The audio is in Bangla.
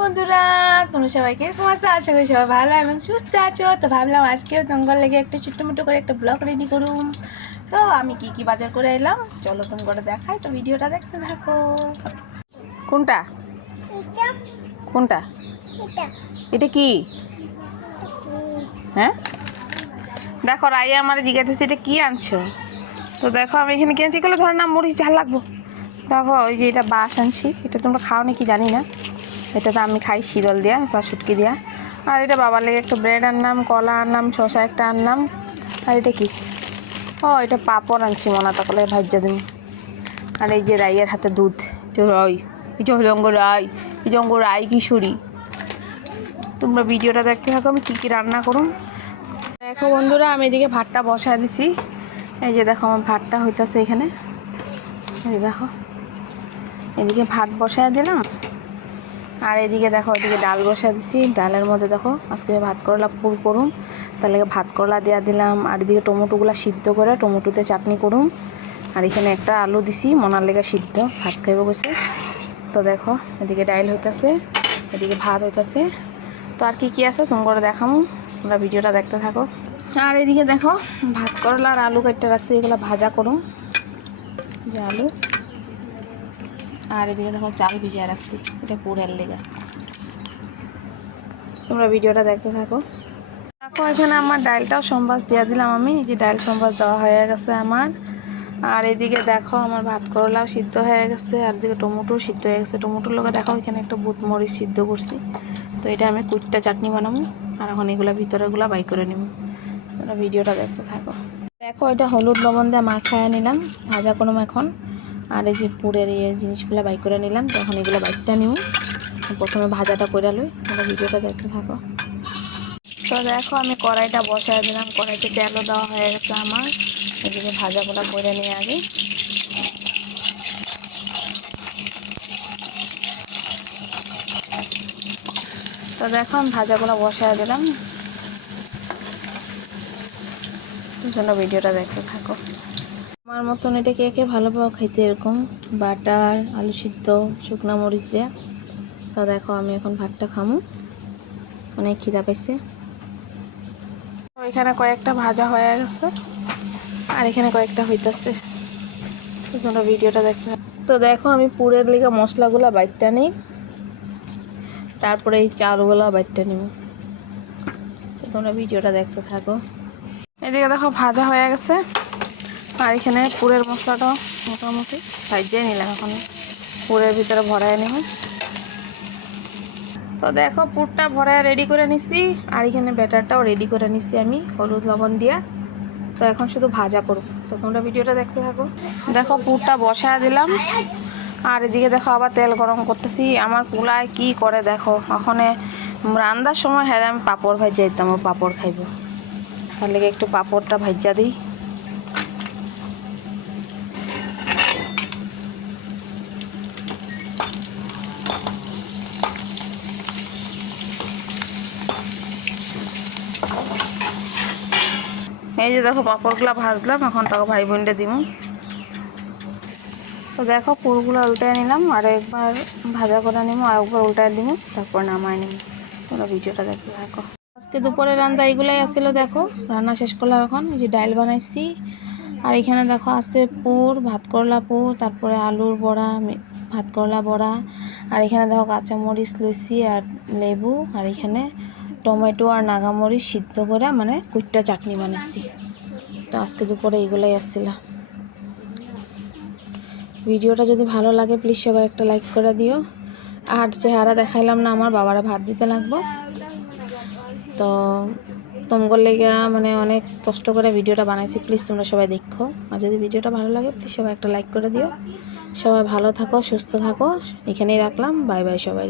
বন্ধুরা তোমরা সবাই কীরকম আছো? আশা করি সবাই ভালো এবং সুস্থ আছো। তো ভাবলাম আজকেও তোমার লেগে একটা ছোট্ট মোটো করে একটা ব্লগ রেডি করুম। তো আমি কি কি বাজার করে এলাম? চলো তোমাকে দেখাই। তো ভিডিওটা দেখতে থাকো। কোনটা? কোনটা? এটা। কি? হ্যাঁ? দেখো রাইয়া আমার জিজ্ঞাসা এটা কি আনছো? তো দেখো আমি এখানে কিনছি গেলে ধরো না মরিচ ঝাল লাগবো। দেখো ওই যে এটা বাস আনছি। এটা তোমরা খাও নাকি জানি না। এটা তো আমি খাই শীতল দিয়া বা শুটকি দিয়া। আর এটা বাবার লেগে একটা ব্রেড আনলাম, কলা আনলাম শশা একটা আনলাম। আর এটা কি? ও, এটা পাপড় আনছি মনা তকলে ভাজ্যা দিন। আর এই যে রাইয়ের হাতে দুধ যে রাই, এই যে হলঙ্গ রাই, এই যে অঙ্গ রাই কিশোরী। তোমরা ভিডিওটা দেখতে থাকো, আমি কী কী রান্না করুন দেখো বন্ধুরা, আমি এদিকে ভাতটা বসায় দিছি। এই যে দেখো, আমার ভাতটা হইতাছে এখানে। এই দেখো, এদিকে ভাত বসায় দিলাম। আর এদিকে দেখো, এদিকে ডাল বসা দিছি ডালের মধ্যে দেখো, আজকে ভাত করলা, পুর করুম। তার লেগে ভাত করলা দেওয়া দিলাম। আর এদিকে টমেটোগুলা সিদ্ধ করে টমেটোতে চাটনি করুম। আর এখানে একটা আলু দিছি, মনার লেগে সিদ্ধ। ভাত খাইব গেছে তো দেখো, এদিকে ডাইল হইতাছে, এদিকে ভাত হইতাছে। তো আর কি কি আছে তোমার দেখামো? তোমরা ভিডিওটা দেখতে থাকো। আর এদিকে দেখো, ভাত করলা আর আলু কাটতে রাখছি, এগুলো ভাজা করুম। যে আলু। আর এদিকে দেখো চাল ভিজিয়ে রাখছি, এটা পুরের লেগে। তোমরা ভিডিওটা দেখতে থাকো। দেখো, এখানে আমার ডালটাও সম্বাস দিয়ে দিলাম আমি যে ডাল সম্বাস দেওয়া হয়ে গেছে আমার। আর এদিকে দেখো, আমার ভাত করলাও সিদ্ধ হয়ে গেছে, আর এদিকে টমেটো সিদ্ধ হয়ে গেছে। টমেটোর লগে দেখো, এখানে একটা বুট মরিচ সিদ্ধ করছি। তো এটা আমি কুইটটা চাটনি বানাবো, আর এখন এগুলা ভিতরেগুলা বাই করে নেব। তোমরা ভিডিওটা দেখতে থাকো। দেখো, এটা হলুদ লবণ দিয়ে মাখায় নিলাম, ভাজা করলাম এখন। আর এই যে পুরের ইয়ে জিনিসগুলো বাই করে নিলাম, তো এখন এগুলো বাইকটা নিব প্রথমে ভাজাটা করে লই, তোমরা ভিডিওটা দেখতে থাকো। তো দেখো, আমি কড়াইটা বসায় দিলাম, কড়াইতে তেলও দেওয়া হয়ে গেছে আমার। এদিকে ভাজাগুলো করে নিয়ে আগে তো দেখো, আমি ভাজাগুলো বসায় দিলাম। জন্য ভিডিওটা দেখতে থাকো। আমার মতন এটা কে কে ভালো পাও খাইতে এরকম? বাটার, আলু সিদ্ধ, শুকনা মরিচ দেয়া। তো দেখো, আমি এখন ভাতটা খামু। অনেক খিদা পাইছে। এখানে কয়েকটা ভাজা হয়ে গেছে, আর এখানে কয়েকটা হইতেছে। তোমরা ভিডিওটা দেখতে। তো দেখো, আমি পুরের লিগে মশলাগুলো বাইটটা নিই। তারপরে এই চালগুলো বাইটটা নিব। তোমরা ভিডিওটা দেখতে থাকো। এদিকে দেখো, ভাজা হয়ে গেছে। আর এখানে পুরের মশলাটা মোটামুটি সাইজে নিলাম এখন। পুরের ভিতরে ভরায় নিব। তো দেখো, পুরটা ভরায় রেডি করে নিছি। আর এখানে ব্যাটারটাও রেডি করে নিছি আমি, হলুদ লবণ দিয়া। তো এখন শুধু ভাজা করব। তো তোমরা ভিডিওটা দেখতে থাকো। দেখো, পুরটা বসায় দিলাম। আর এদিকে দেখো, আবার তেল গরম করতেছি। আমার পোলায় কি করে দেখো? ওখানে রান্নার সময় হ্যাঁ আমি পাপড় ভাজা দিতাম, ও পাপড় খাইব। তার লেগে একটু পাপড়টা ভাজা দিই। এই যে দেখো পাপড়গুলো ভাজলাম, এখন তাকে ভাই বোনটা দিব তো দেখো পুরগুলো উল্টায় নিলাম, আর একবার ভাজা করে নিব আর একবার উল্টায় দিব তারপর নামায় নিব তোমরা ভিডিওটা দেখতে থাকো। আজকে দুপুরে রান্না এইগুলাই আসছিল দেখো। রান্না শেষ করলাম এখন যে ডাল বানাইছি। আর এখানে দেখো আছে পুর ভাত করলা পুর, তারপরে আলুর বড়া ভাত করলা বড়া। আর এখানে দেখো কাঁচামরিচ লুচি আর লেবু, আর এখানে টমেটো আর নাগামরিচ সিদ্ধ করে মানে কুইটটা চাটনি বানাইছি। তো আজকে দুপুরে এইগুলাই আসছিল। ভিডিওটা যদি ভালো লাগে প্লিজ সবাই একটা লাইক করে দিও। আর চেহারা দেখাইলাম না, আমার বাবারা ভাত দিতে লাগবো। তো তোমার লেগে মানে অনেক কষ্ট করে ভিডিওটা বানাইছি প্লিজ তোমরা সবাই দেখো। আর যদি ভিডিওটা ভালো লাগে প্লিজ সবাই একটা লাইক করে দিও। সবাই ভালো থাকো, সুস্থ থাকো। এখানেই রাখলাম বাই বাই সবাই